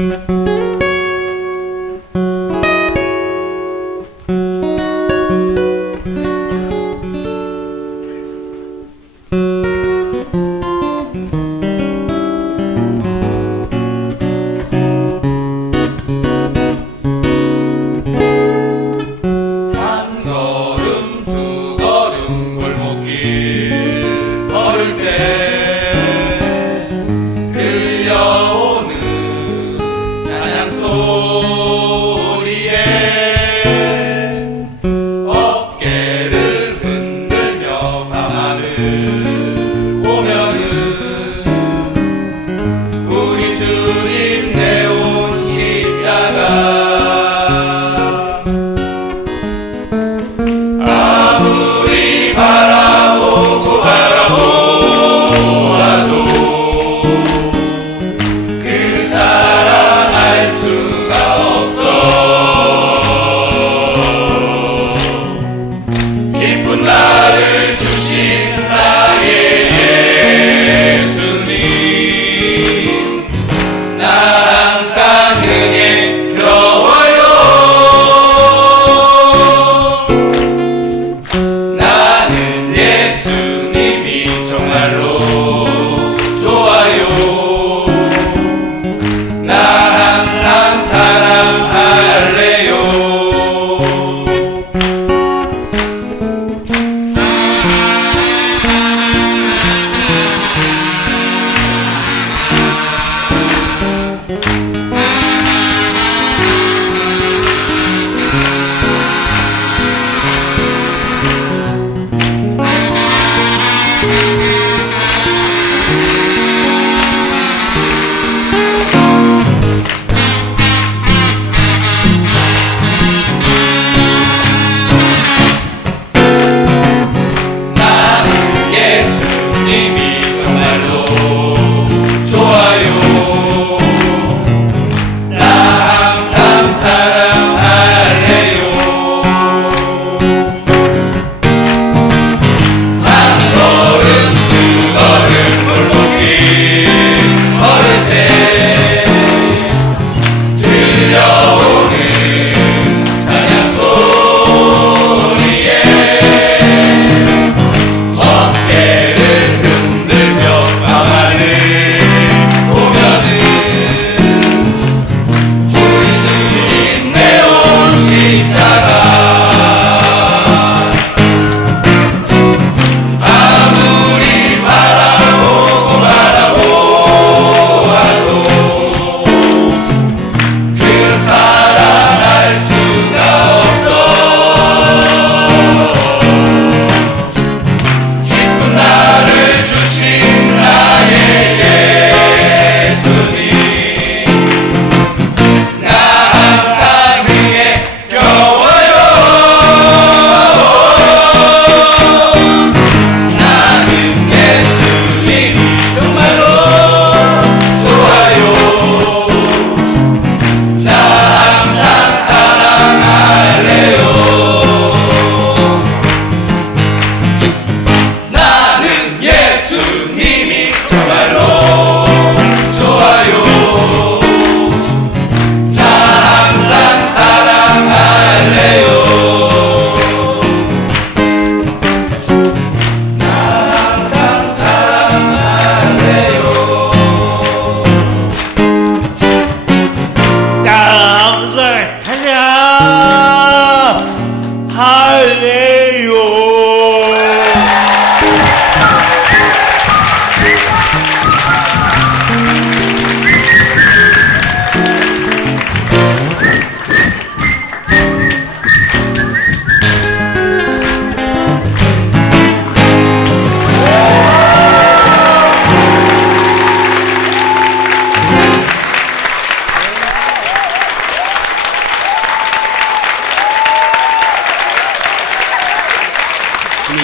you nimi 할렐루야. 할렐루야